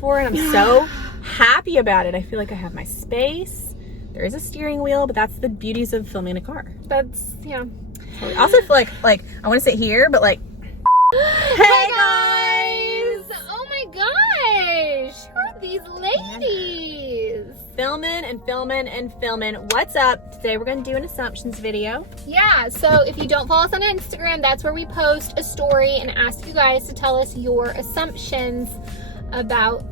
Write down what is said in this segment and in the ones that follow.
for, and I'm so happy about it. I feel like I have my space. There is a steering wheel, but that's the beauties of filming a car. That's, yeah. I also feel like I want to sit here, but like, hey guys! Oh my gosh! Who are these ladies? Filming and filming and filming. What's up? Today we're going to do an assumptions video. Yeah, so if you don't follow us on Instagram, that's where we post a story and ask you guys to tell us your assumptions about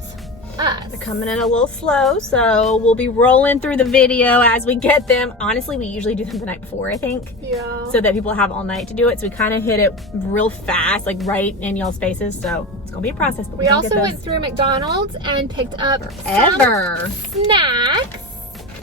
us. They're coming in a little slow, so we'll be rolling through the video as we get them. Honestly, we usually do them the night before, I think. Yeah. So that people have all night to do it. So we kind of hit it real fast, like right in y'all's faces. So it's going to be a process. But we also went through McDonald's and picked up some snacks.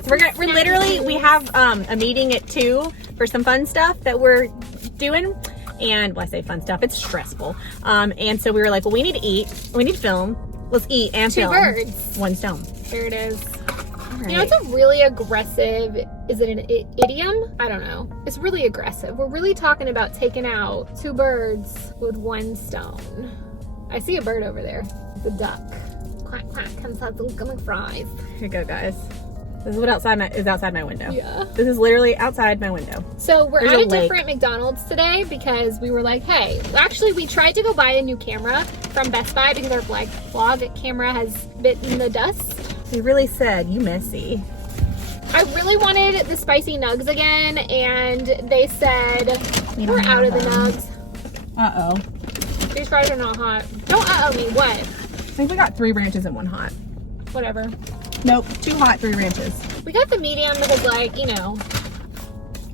We're literally, we have a meeting at 2 for some fun stuff that we're doing. And when I say fun stuff, it's stressful. And so we were like, well, we need to eat. We need to film. Let's eat and film. 2 birds. 1 stone. There it is. Right. You know, it's a really aggressive, is it an idiom? I don't know. It's really aggressive. We're really talking about taking out 2 birds with 1 stone. I see a bird over there. It's a duck. Quack, quack, comes out some gummy fries. Here you go, guys. This is what is outside my window. Yeah. This is literally outside my window. So we're There's at a a different McDonald's today because we were like, hey, actually we tried to go buy a new camera from Best Buy because our vlog camera has bitten the dust. He really said, you messy. I really wanted the spicy nugs again, and they said we're out of the nugs. Uh-oh. These fries are not hot. Don't uh-oh me, what? I think we got 3 ranches and 1 hot. Whatever. Nope, 2 hot, 3 ranches. We got the medium because, like, you know,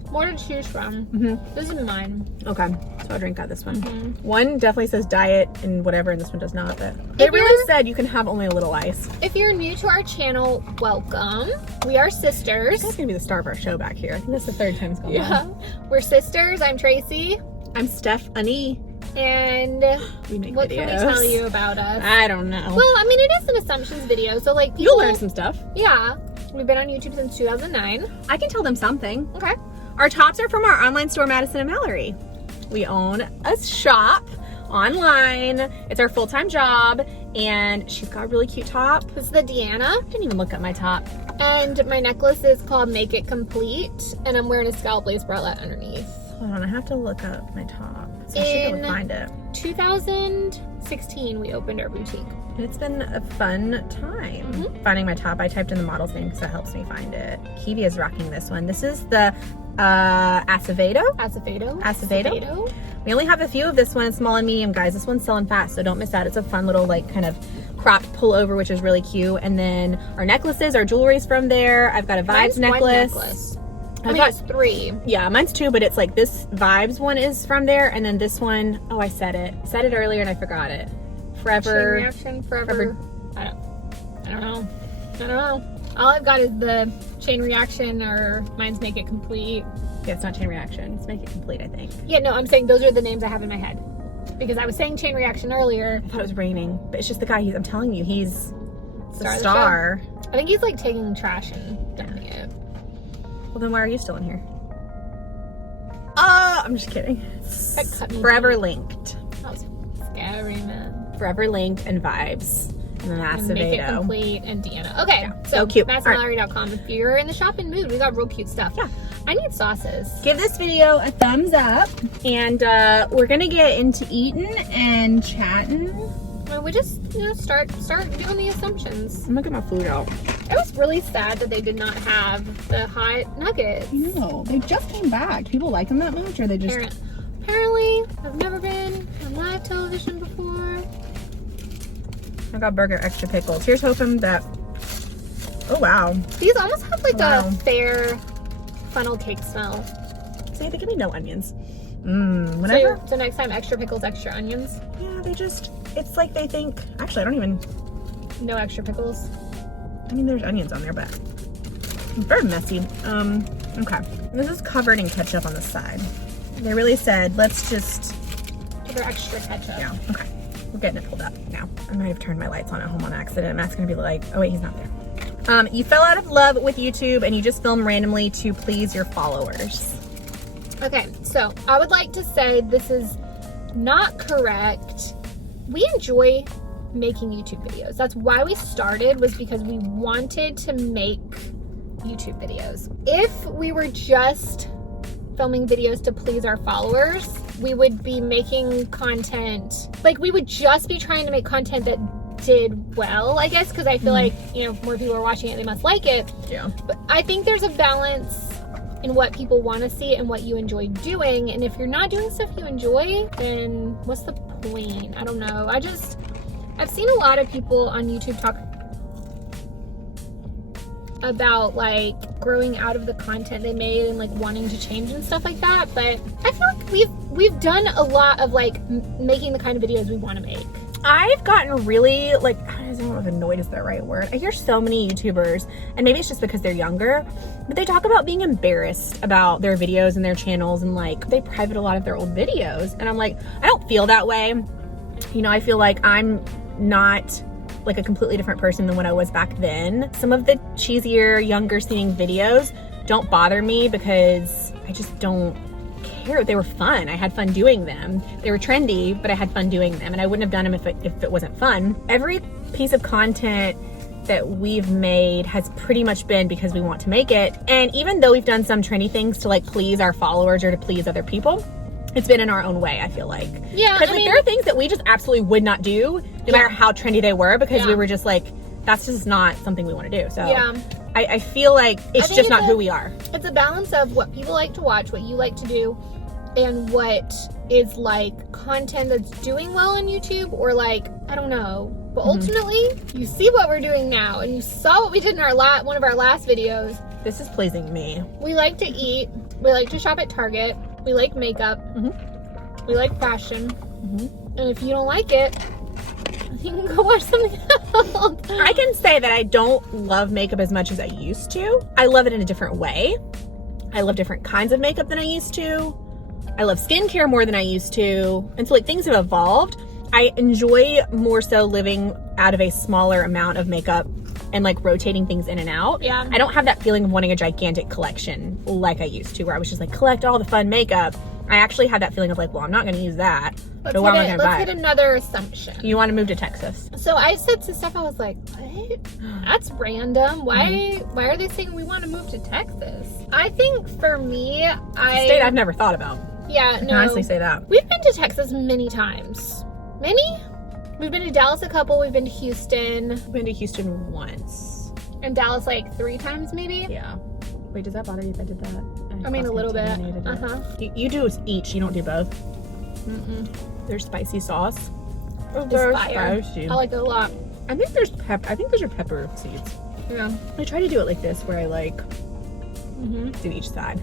more to choose from. Mm-hmm. This is mine. Okay, so I'll drink out this one. Mm-hmm. One definitely says diet and whatever, and this one does not, but they really said you can have only a little ice. If you're new to our channel, welcome. We are sisters. That's gonna be the star of our show back here. I think that's the 3rd time it's going on. We're sisters. I'm Tracy. I'm Stefanie. And we make what videos. Can we tell you about us? I don't know. Well, I mean, it is an assumptions video, so like people, you'll learn some stuff. Yeah, we've been on YouTube since 2009. I can tell them something. Okay. Our tops are from our online store, Madison and Mallory. We own a shop online. It's our full-time job, and she's got a really cute top. This is the Deanna. Didn't even look at my top. And my necklace is called Make It Complete, and I'm wearing a scalp lace bralette underneath. Hold on, I have to look up my top. So I should be able to find it. 2016, we opened our boutique. And it's been a fun time finding my top. I typed in the model's name because that helps me find it. Kiwi is rocking this one. This is the Acevedo. Acevedo. We only have a few of this one, small and medium, guys. This one's selling fast, so don't miss out. It's a fun little like kind of cropped pullover, which is really cute. And then our necklaces, our jewelry's from there. I've got a Vibes necklace. I mean, it's 3. Yeah, mine's 2, but it's like this Vibes one is from there, and then this one, oh, I said it earlier and I forgot it. Forever. Chain reaction, forever. I don't know. All I've got is the chain reaction, or mine's Make It Complete. Yeah, it's not chain reaction. It's Make It Complete, I think. Yeah, no, I'm saying those are the names I have in my head. Because I was saying chain reaction earlier. I thought it was raining, but it's just the guy. I'm telling you, he's the Star. star. I think he's like taking trash and dumping it. Well, then why are you still in here? I'm just kidding. Forever Linked. That was scary, man. Forever Linked and Vibes. And then Acevedo. Make It Complete and Deanna. Okay, yeah. so cute. MassMallory.com. If you're in the shopping mood, we got real cute stuff. Yeah. I need sauces. Give this video a thumbs up, and we're gonna get into eating and chatting. And we just, you know, start doing the assumptions. I'm gonna get my food out. It was really sad that they did not have the hot nuggets. No, they just came back. Do people like them that much, or they just? Apparently, I've never been on live television before. I got burger extra pickles. Here's hoping that. Oh wow. These almost have like a fair funnel cake smell. See, they give me no onions. Whenever. So next time, extra pickles, extra onions. Yeah, it's like they think. Actually, I don't even. No extra pickles. I mean, there's onions on there, but it's very messy. Okay. This is covered in ketchup on the side. They really said, let's just give her extra ketchup. Yeah. Okay. We're getting it pulled up now. I might have turned my lights on at home on accident. Matt's gonna be like, oh wait, he's not there. You fell out of love with YouTube and you just film randomly to please your followers. Okay, so I would like to say this is not correct. We enjoy making YouTube videos. That's why we started, was because we wanted to make YouTube videos. If we were just filming videos to please our followers, we would be making content, like we would just be trying to make content that did well, I guess, because I feel like, you know, if more people are watching it, they must like it. Yeah. But I think there's a balance in what people want to see and what you enjoy doing. And if you're not doing stuff you enjoy, then what's the point? I don't know. I've seen a lot of people on YouTube talk about like growing out of the content they made and like wanting to change and stuff like that. But I feel like we've done a lot of like making the kind of videos we want to make. I've gotten really, like, I don't know if annoyed is the right word. I hear so many YouTubers, and maybe it's just because they're younger, but they talk about being embarrassed about their videos and their channels, and like they private a lot of their old videos. And I'm like, I don't feel that way. You know, I feel like I'm not like a completely different person than what I was back then. Some of the cheesier, younger seeming videos don't bother me because I just don't care. They were fun. I had fun doing them. They were trendy, but I had fun doing them, and I wouldn't have done them if it wasn't fun. Every piece of content that we've made has pretty much been because we want to make it. And even though we've done some trendy things to like please our followers or to please other people, it's been in our own way, I feel like. Yeah. Because like, there are things that we just absolutely would not do, no matter how trendy they were, because we were just like, that's just not something we want to do. So yeah. I feel like it's just not who we are. It's a balance of what people like to watch, what you like to do, and what is like content that's doing well on YouTube, or like, I don't know. But ultimately, you see what we're doing now, and you saw what we did in our one of our last videos. This is pleasing me. We like to eat. We like to shop at Target. We like makeup. We like fashion. And if you don't like it, you can go watch something else. I can say that I don't love makeup as much as I used to. I love it in a different way. I love different kinds of makeup than I used to. I love skincare more than I used to. And so like things have evolved. I enjoy more so living out of a smaller amount of makeup and like rotating things in and out. Yeah. I don't have that feeling of wanting a gigantic collection like I used to, where I was just like, collect all the fun makeup. I actually had that feeling of like, well, I'm not going to use that. So why am I going to buy it? Let's hit another assumption. You want to move to Texas. So I said to Steph, I was like, what? That's random. Why are they saying we want to move to Texas? I think for me, State I've never thought about. Yeah, I can no. honestly say that. We've been to Texas many times. Many? We've been to Dallas a couple. We've been to Houston. I've been to Houston once. And Dallas like 3 times maybe? Yeah. Wait, does that bother you if I did that? I mean, a little bit. You do each, you don't do both. There's spicy sauce. Oh, It's fire. I like it a lot. I think there's those are pepper seeds. Yeah. I try to do it like this, where I like do each side.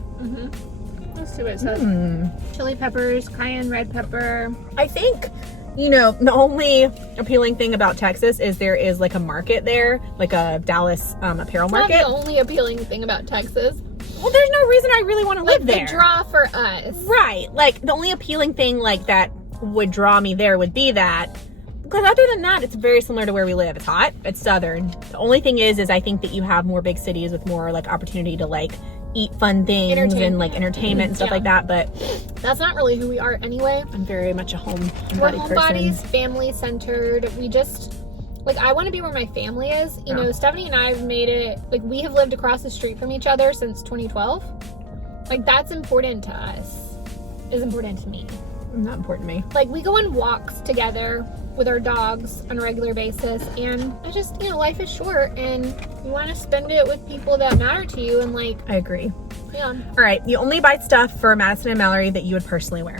Let's see what it says. Chili peppers, cayenne red pepper. I think, you know, the only appealing thing about Texas is there is like a market there, like a Dallas apparel market. Not the only appealing thing about Texas. Well, there's no reason I really want to live there. The draw for us. Right. Like, the only appealing thing like that would draw me there would be that. Because other than that, it's very similar to where we live. It's hot. It's southern. The only thing is I think that you have more big cities with more like opportunity to like eat fun things and like entertainment and stuff like that. But that's not really who we are anyway. I'm very much a homebody We're homebodies, family centered. We just, like, I want to be where my family is. You know, Stefanie and I have made it, like, we have lived across the street from each other since 2012. Like, that's important to us. Is important to me. Not important to me. Like, we go on walks together with our dogs on a regular basis, and I just, you know, life is short, and you want to spend it with people that matter to you, and like, I agree. Yeah. All right, you only buy stuff for Madison and Mallory that you would personally wear.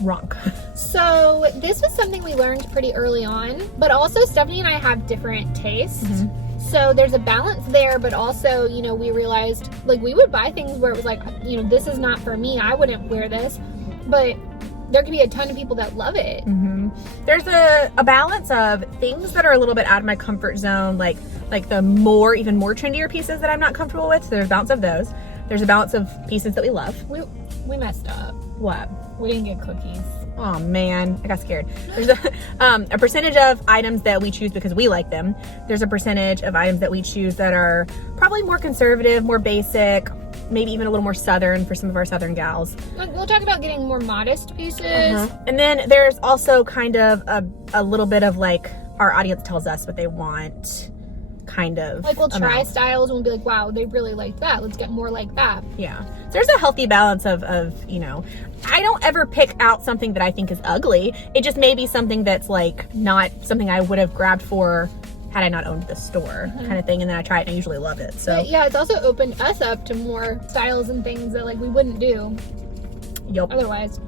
Wrong. So this was something we learned pretty early on, but also Stefanie and I have different tastes. So there's a balance there, but also, you know, we realized like we would buy things where it was like, you know, this is not for me. I wouldn't wear this, but there could be a ton of people that love it. There's a balance of things that are a little bit out of my comfort zone, like the even more trendier pieces that I'm not comfortable with. So there's a balance of those. There's a balance of pieces that we love. We messed up. What? We didn't get cookies. Oh man, I got scared. There's a percentage of items that we choose because we like them. There's a percentage of items that we choose that are probably more conservative, more basic, maybe even a little more Southern for some of our Southern gals. Like, we'll talk about getting more modest pieces. And then there's also kind of a little bit of like, our audience tells us what they want, kind of. Like, we'll try styles and we'll be like, wow, they really like that. Let's get more like that. Yeah. So there's a healthy balance of, you know, I don't ever pick out something that I think is ugly. It just may be something that's like not something I would have grabbed for had I not owned the store, kind of thing. And then I try it and I usually love it. So but yeah, it's also opened us up to more styles and things that like we wouldn't do otherwise.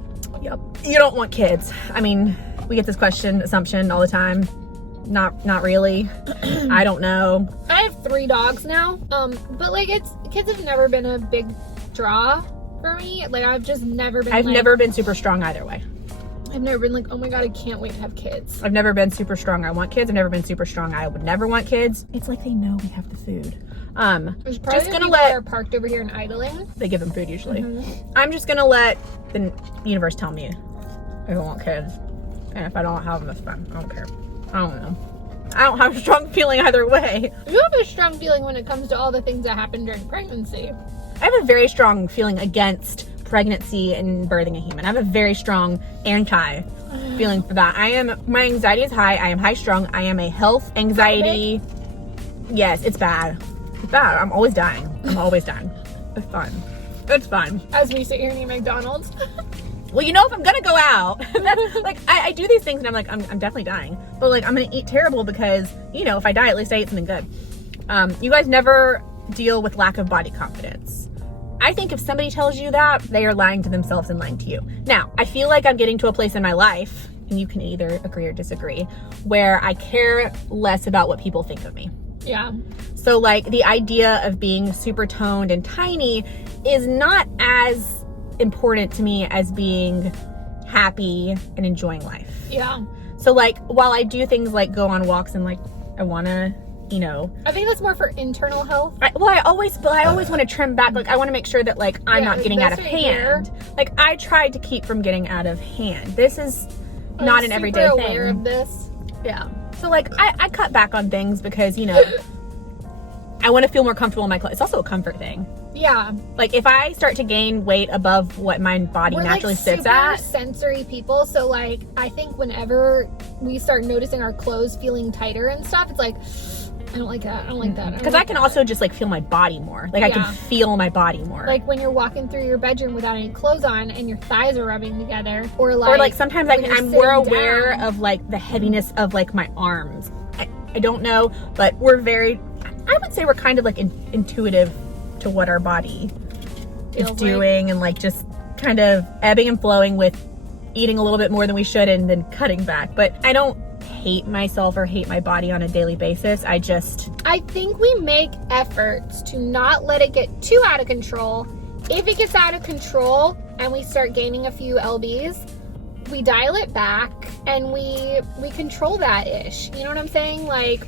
Yep. You don't want kids. I mean, we get this assumption all the time. Not really. I don't know. I have 3 dogs now. But like kids have never been a big draw for me. Like I've just never been. I've never been super strong either way. I've never been like, oh my God, I can't wait to have kids. I've never been super strong. I want kids. I've never been super strong. I would never want kids. It's like they know we have the food. There's probably just gonna people that are parked over here and idling. They give them food usually. I'm just gonna let the universe tell me if I want kids, and if I don't have them, that's fine. I don't care. I don't know. I don't have a strong feeling either way. You have a strong feeling when it comes to all the things that happen during pregnancy. I have a very strong feeling against pregnancy and birthing a human. I have a very strong anti feeling for that. My anxiety is high. I am high strung. I am a health anxiety. Yes, it's bad. It's bad. I'm always dying. It's fine. It's fine. As we sit here and eat McDonald's. Well, you know, if I'm gonna go out, that's like, I do these things and I'm like, I'm definitely dying. But like, I'm gonna eat terrible because, you know, if I die, at least I ate something good. You guys never deal with lack of body confidence. I think if somebody tells you that, they are lying to themselves and lying to you. Now, I feel like I'm getting to a place in my life, and you can either agree or disagree, where I care less about what people think of me. Yeah. So like the idea of being super toned and tiny is not as important to me as being happy and enjoying life. Yeah. So like, while I do things like go on walks and like, I want to, you know, I think that's more for internal health. I always want to trim back. Like, I want to make sure that like I'm not getting out of hand. Like, I tried to keep from getting out of hand. This is not an everyday thing. I'm aware of this. Yeah. So like, I cut back on things because, you know, I want to feel more comfortable in my clothes. It's also a comfort thing. Yeah. Like, if I start to gain weight above what my body naturally sits at. We're sensory people, so like, I think whenever we start noticing our clothes feeling tighter and stuff, it's like, I don't like that. I don't like that. Because I can also just like feel my body more. Like, I can feel my body more. Like when you're walking through your bedroom without any clothes on and your thighs are rubbing together, or like sometimes I'm more aware of like the heaviness of like my arms. I don't know, but I would say we're kind of like intuitive to what our body is doing, and like just kind of ebbing and flowing with eating a little bit more than we should and then cutting back. But I don't hate myself or hate my body on a daily basis. I think we make efforts to not let it get too out of control. If it gets out of control and we start gaining a few lbs, we dial it back and we control that ish. You know what I'm saying? Like,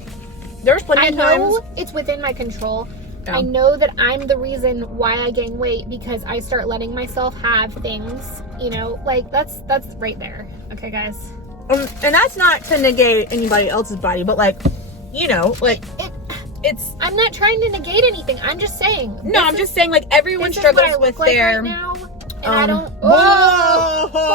there's plenty of times. I know it's within my control. I know that I'm the reason why I gain weight because I start letting myself have things, you know, like that's right there. Okay, guys. And that's not to negate anybody else's body, but like, you know, like it's. I'm not trying to negate anything. I'm just saying. No, I'm just saying like everyone struggles with their. Right now, and I don't. Whoa!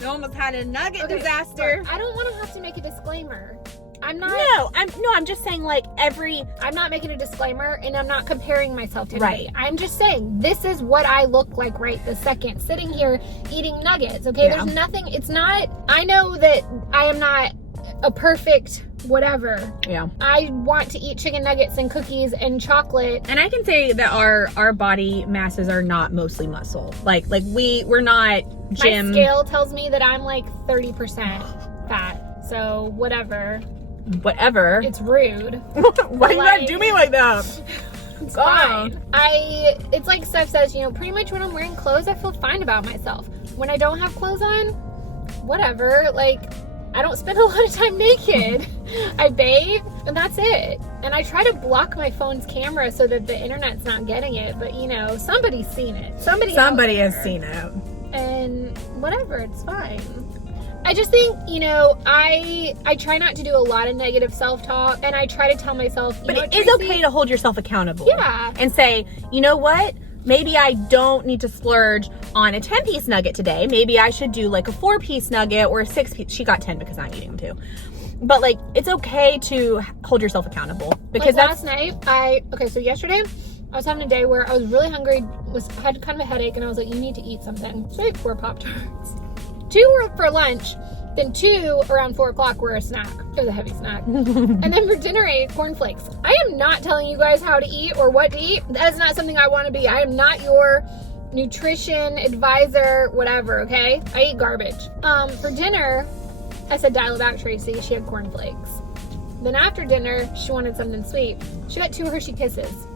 You almost had a nugget disaster. I don't want to have to make a disclaimer. I'm not. I'm just saying like I'm not making a disclaimer and I'm not comparing myself to anybody. Right. I'm just saying this is what I look like right this second, sitting here eating nuggets. Okay, there's nothing. It's not. I know that I am not a perfect whatever. Yeah. I want to eat chicken nuggets and cookies and chocolate. And I can say that our body masses are not mostly muscle. Like we're not gym. My scale tells me that I'm like 30% fat. So whatever. It's rude. Why you gotta do me like that? It's fine. It's like Steph says, you know, pretty much when I'm wearing clothes, I feel fine about myself. When I don't have clothes on, whatever. Like, I don't spend a lot of time naked. I bathe, and that's it. And I try to block my phone's camera so that the internet's not getting it. But, you know, somebody's seen it. Somebody has seen it. And whatever, it's fine. I just think, you know, I try not to do a lot of negative self-talk, and I try to tell myself, but know it what, is Tracy? okay to hold yourself accountable. Yeah. And say, you know what? Maybe I don't need to splurge on a 10-piece nugget today. Maybe I should do like a 4-piece nugget or a 6-piece. She got 10 because I'm eating them too. But like, it's okay to hold yourself accountable, because like last night, so yesterday I was having a day where I was really hungry, had kind of a headache, and I was like, you need to eat something. So I ate 4 Pop-Tarts. 2 were for lunch, then 2 around 4 o'clock were a snack. It was a heavy snack. And then for dinner I ate cornflakes. I am not telling you guys how to eat or what to eat. That is not something I want to be. I am not your nutrition advisor, whatever, okay? I eat garbage. For dinner, I said, dial it back, Tracy. She had cornflakes. Then after dinner, she wanted something sweet. She got 2 Hershey Kisses.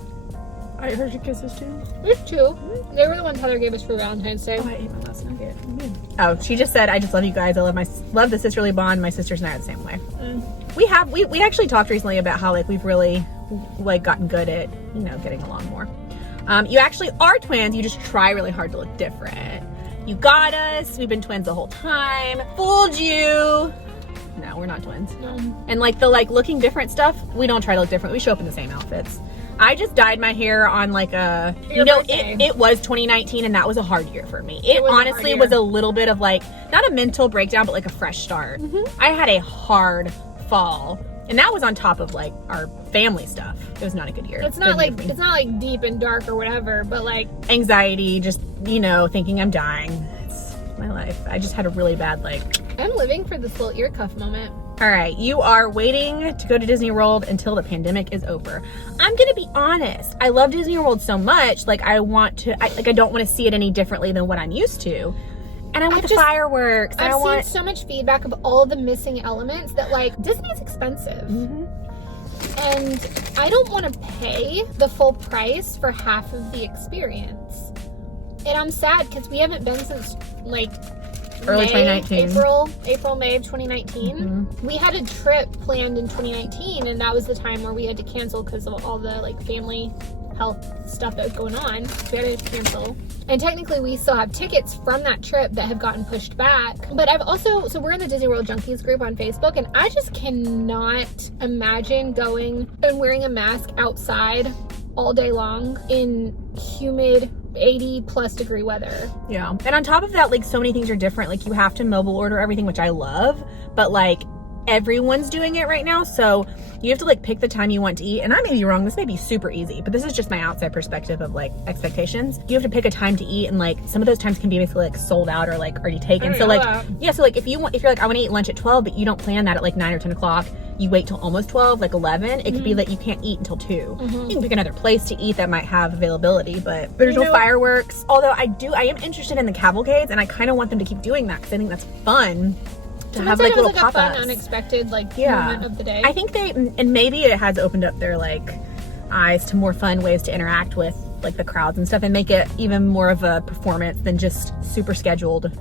I ate Hershey Kisses too. There's 2. They were the ones Heather gave us for Valentine's Day. Oh, I ate my last nugget. Oh, she just said, I just love you guys. I love the sisterly bond. My sisters and I are the same way. We actually talked recently about how like we've really like gotten good at, you know, getting along more. You actually are twins. You just try really hard to look different. You got us. We've been twins the whole time. Fooled you. No, we're not twins. No. And like the like looking different stuff, we don't try to look different. We show up in the same outfits. I just dyed my hair on like a, Your birthday. it was 2019 and that was a hard year for me. It was a hard honestly year. was a little bit of like, not a mental breakdown, but like a fresh start. I had a hard fall, and that was on top of like our family stuff. It was not a good year. It's not like deep and dark or whatever, but like anxiety, just, you know, thinking I'm dying. It's my life. I just had a really bad like. I'm living for this little ear cuff moment. All right, you are waiting to go to Disney World until the pandemic is over. I'm gonna be honest. I love Disney World so much. Like I don't want to see it any differently than what I'm used to. And I want the fireworks. I've seen so much feedback of all the missing elements that like Disney's expensive. And I don't want to pay the full price for half of the experience. And I'm sad because we haven't been since like early 2019. April, May of 2019. We had a trip planned in 2019, and that was the time where we had to cancel because of all the like family health stuff that was going on. So we had to cancel. And technically we still have tickets from that trip that have gotten pushed back. But so we're in the Disney World Junkies group on Facebook, and I just cannot imagine going and wearing a mask outside all day long in humid 80+ degree weather. Yeah. And on top of that, like so many things are different. Like you have to mobile order everything, which I love, but like everyone's doing it right now. So you have to like pick the time you want to eat. And I may be wrong. This may be super easy, but this is just my outside perspective of like expectations. You have to pick a time to eat, and like some of those times can be basically like sold out or like already taken. So like, yeah. So like if you're like, I want to eat lunch at 12, but you don't plan that at like 9 or 10 o'clock, you wait till almost 12, like 11. It could be that you can't eat until 2. You can pick another place to eat that might have availability, but there's no fireworks. Although I am interested in the cavalcades, and I kind of want them to keep doing that because I think that's fun. To have like little pop-ups. A fun, unexpected moment of the day. I think and maybe it has opened up their like eyes to more fun ways to interact with like the crowds and stuff, and make it even more of a performance than just super scheduled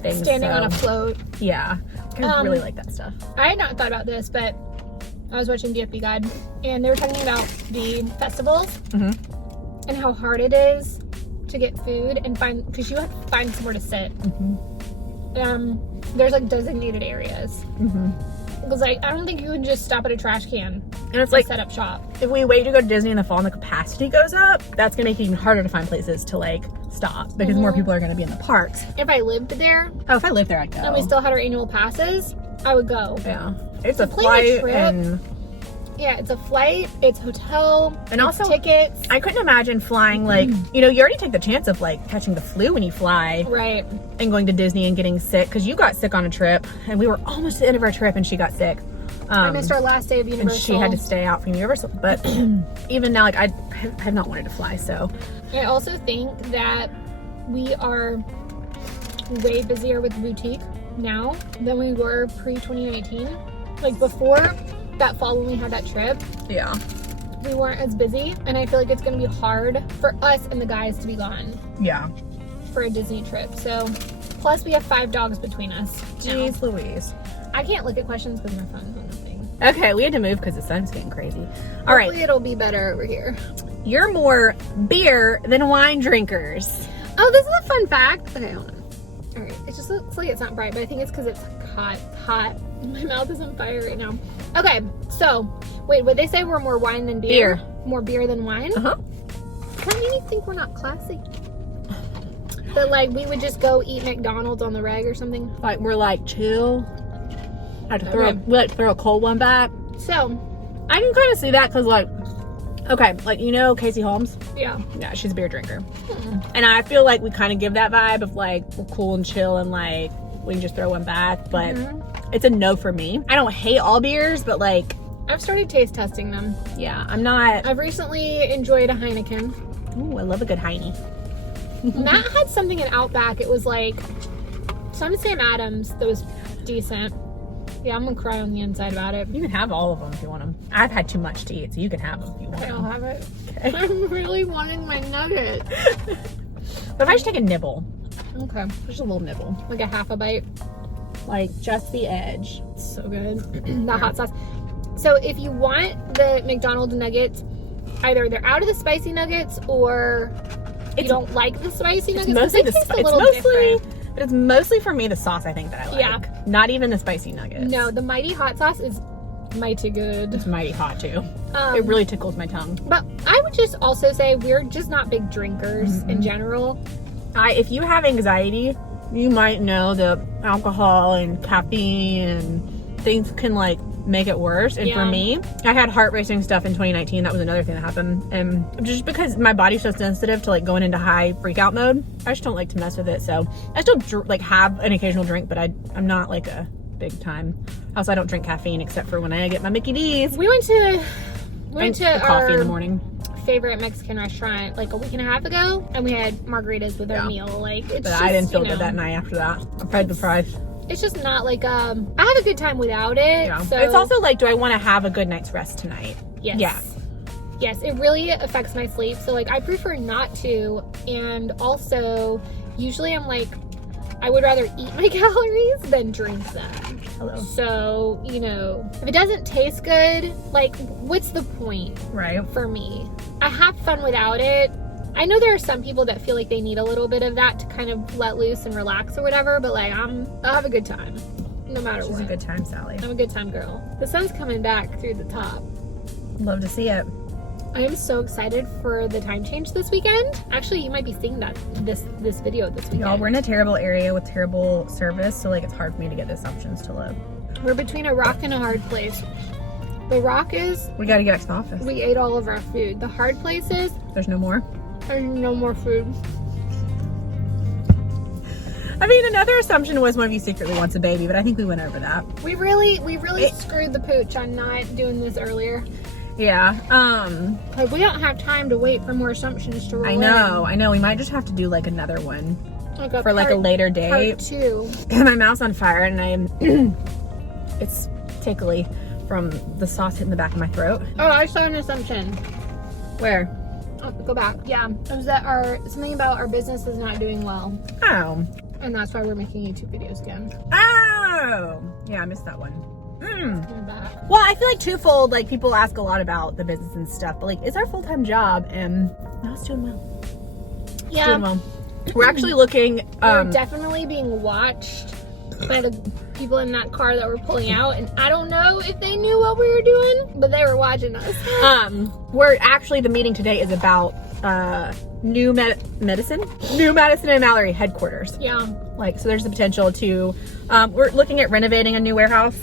things. Standing on a float. Yeah, I really like that stuff. I had not thought about this, but I was watching DFB Guide, and they were talking about the festivals and how hard it is to get food and find, because you have to find somewhere to sit. There's like designated areas. Because like I don't think you can just stop at a trash can and it's like set up shop. If we wait to go to Disney in the fall and the capacity goes up, that's gonna make it even harder to find places to like stop, because more people are gonna be in the parks. If I lived there, if I lived there, I'd go. And we still had our annual passes, I would go. Yeah, it's a flight and. Yeah, it's a flight, it's hotel, and also tickets. I couldn't imagine flying like, you already take the chance of like catching the flu when you fly. Right. And going to Disney and getting sick, because you got sick on a trip, and we were almost at the end of our trip and she got sick. I missed our last day of Universal. And she had to stay out from Universal. But even now, like I have not wanted to fly, so. I also think that we are way busier with boutique now than we were pre-2019. Like before that fall when we had that trip, yeah, we weren't as busy, and I feel like it's gonna be hard for us and the guys to be gone. Yeah. For a Disney trip. So plus we have 5 dogs between us. Jeez Louise. I can't look at questions because my phone's on the thing. Okay, we had to move because the sun's getting crazy. All right. Hopefully it'll be better over here. You're more beer than wine drinkers. Oh, this is a fun fact. Okay, hold on. All right, it just looks like it's not bright, but I think it's because it's hot. My mouth is on fire right now. Okay, so wait, would they say we're more wine than beer? More beer than wine? Uh-huh. Does that mean you think we're not classy? That like we would just go eat McDonald's on the reg or something? Like we're like chill. I have to we like to throw a cold one back. So I can kind of see that because like, okay, like you know Casey Holmes? yeah, she's a beer drinker. And I feel like we kind of give that vibe of like we're cool and chill and like we can just throw one back, but it's a no for me. I don't hate all beers, but like I've started taste testing them. yeah, I'm not. I've recently enjoyed a Heineken. Ooh, I love a good Heine. Matt had something in Outback. It was like some Sam Adams that was decent. Yeah, I'm gonna cry on the inside about it. You can have all of them if you want them. I've had too much to eat, so you can have them if you want I'll them. have it. Okay. I'm really wanting my nugget. But if I just take a nibble, Okay, just a little nibble, like a half a bite. like just the edge. It's so good. The hot sauce. So if you want the McDonald's nuggets, either they're out of the spicy nuggets or you don't like the spicy nuggets. Mostly different. But it's mostly for me the sauce I think that I like. Yeah. Not even the spicy nuggets. No, the Mighty hot sauce is mighty good. It's mighty hot too. Um, It really tickles my tongue. But I would just also say we're just not big drinkers in general. If you have anxiety, you might know that alcohol and caffeine and things can like make it worse. And for me, I had heart racing stuff in 2019. That was another thing that happened. And just because my body's so sensitive to like going into high freak out mode, I just don't like to mess with it. So I still like have an occasional drink, but I'm not like a big time. Also, I don't drink caffeine except for when I get my Mickey D's. We went to coffee in the morning. Favorite Mexican restaurant like a week and a half ago, and we had margaritas with our meal. Like it's But just, I didn't feel good that night after that. I paid the price. It's just not like I have a good time without it. Yeah. So It's also like, do I want to have a good night's rest tonight? yes. Yeah. Yes, it really affects my sleep. So like I prefer not to, and also usually I'm like I would rather eat my calories than drink them. Hello. So, you know, if it doesn't taste good, like what's the point? Right. For me, I have fun without it. I know there are some people that feel like they need a little bit of that to kind of let loose and relax or whatever, but like I'll have a good time no matter what. She's a good time, Sally. I'm a good time girl. The sun's coming back through the top. Love to see it. I am so excited for the time change this weekend. Actually, you might be seeing that this video this weekend. Y'all, we're in a terrible area with terrible service, so like it's hard for me to get those options to load. We're between a rock and a hard place. The rock is We got to get back to the office. we ate all of our food. The hard place is There's no more. there's no more food. I mean, another assumption was one of you secretly wants a baby, but I think we went over that. We really screwed the pooch on not doing this earlier. Yeah. Like we don't have time to wait for more assumptions to roll I know. We might just have to do like another one in. for like a later date. Part 2. My mouth's on fire and it's tickly from the sauce hitting the back of my throat. Oh, I saw an assumption. Where? Oh, go back. Yeah, it was that something about our business is not doing well, Oh. and that's why we're making YouTube videos again. Oh. Yeah, I missed that one. Coming back. Well, I feel like twofold, like people ask a lot about the business and stuff, but like it's our full-time job and no, it's doing well. It's Yeah, doing well. We're actually looking we're definitely being watched by the people in that car that were pulling out, and I don't know if they knew what we were doing, but they were watching us. we're actually, the meeting today is about New Medicine and Mallory headquarters. Yeah. Like, so there's the potential to we're looking at renovating a new warehouse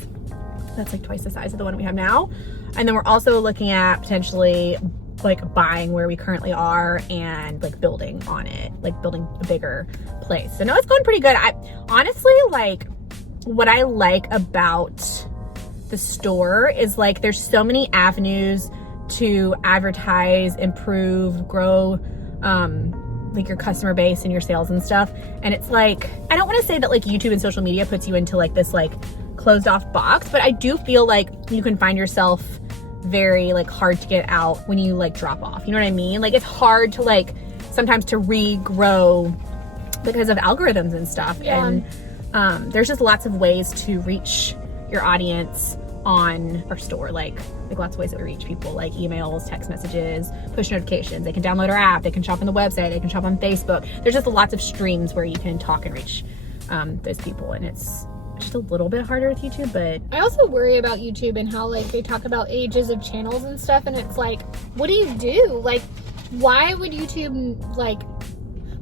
that's like twice the size of the one we have now, and then we're also looking at potentially like buying where we currently are and like building on it, like building a bigger place. So no, it's going pretty good. I honestly, like, what I like about the store is like there's so many avenues to advertise, improve, grow like your customer base and your sales and stuff. And it's like, I don't want to say that like YouTube and social media puts you into like this like closed off box, but I do feel like you can find yourself very like hard to get out when you like drop off. You know what I mean? Like it's hard to like sometimes to regrow because of algorithms and stuff. Yeah. And there's just lots of ways to reach your audience on our store, like lots of ways that we reach people, like emails, text messages, push notifications. They can download our app, they can shop on the website, they can shop on Facebook. There's just lots of streams where you can talk and reach those people, and it's just a little bit harder with YouTube. But I also worry about YouTube and how like they talk about ages of channels and stuff, and it's like, what do you do? Like, why would YouTube like?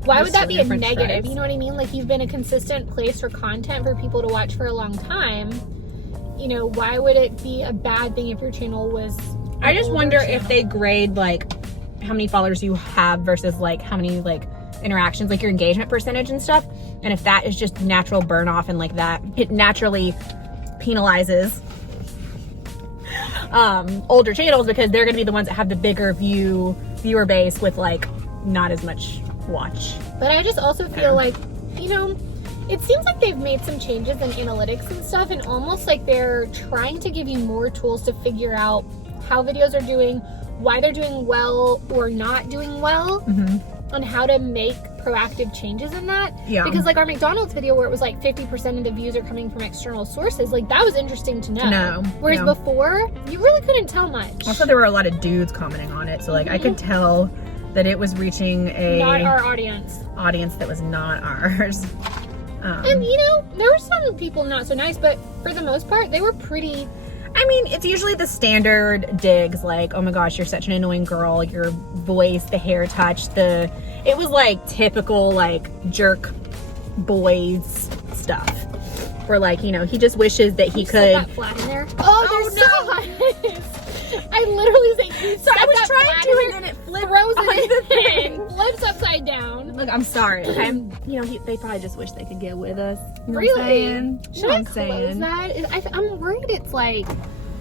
Why would that be a negative? stripes. You know what I mean? Like, you've been a consistent place for content for people to watch for a long time. You know, why would it be a bad thing if your channel was? I just wonder if they grade like how many followers you have versus like how many like interactions, like your engagement percentage and stuff, and if that is just natural burn off, and like that it naturally penalizes older channels because they're gonna be the ones that have the bigger viewer base with like not as much watch. But I just also feel like, you know, it seems like they've made some changes in analytics and stuff, and almost like they're trying to give you more tools to figure out how videos are doing, why they're doing well or not doing well, on how to make proactive changes in that. Yeah. Because like our McDonald's video where it was like 50% of the views are coming from external sources, like that was interesting to know. Whereas before, you really couldn't tell much. Also, there were a lot of dudes commenting on it, so like I could tell that it was reaching a not our audience that was not ours. And you know, there were some people not so nice, but for the most part, they were pretty. I mean, it's usually the standard digs, like, oh my gosh, you're such an annoying girl, your voice, the hair touch, it was like typical like jerk boys stuff. Where like, you know, he just wishes that he could. That flat in there. Oh, they're so I literally think so I was trying to, and then it flipped, throws it in, flips upside down. Look, I'm sorry. I'm, you know, they probably just wish they could get with us. You know really? What I'm saying? Should I close that? I'm worried it's like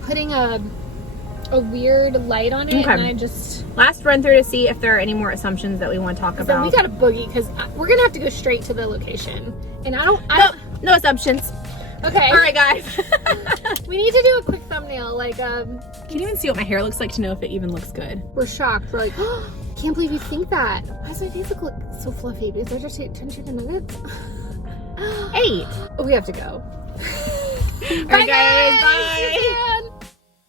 putting a weird light on it, and I just last run through to see if there are any more assumbtions that we want to talk about. We got a boogie because we're gonna have to go straight to the location, and no assumptions. Okay. All right, guys. We need to do a quick thumbnail. Like, can you even see what my hair looks like to know if it even looks good? We're shocked. We're like, oh, can't believe you think that. Why does my face look so fluffy? Because I just ate 10 chicken nuggets. 8. We have to go. All right, guys. Bye.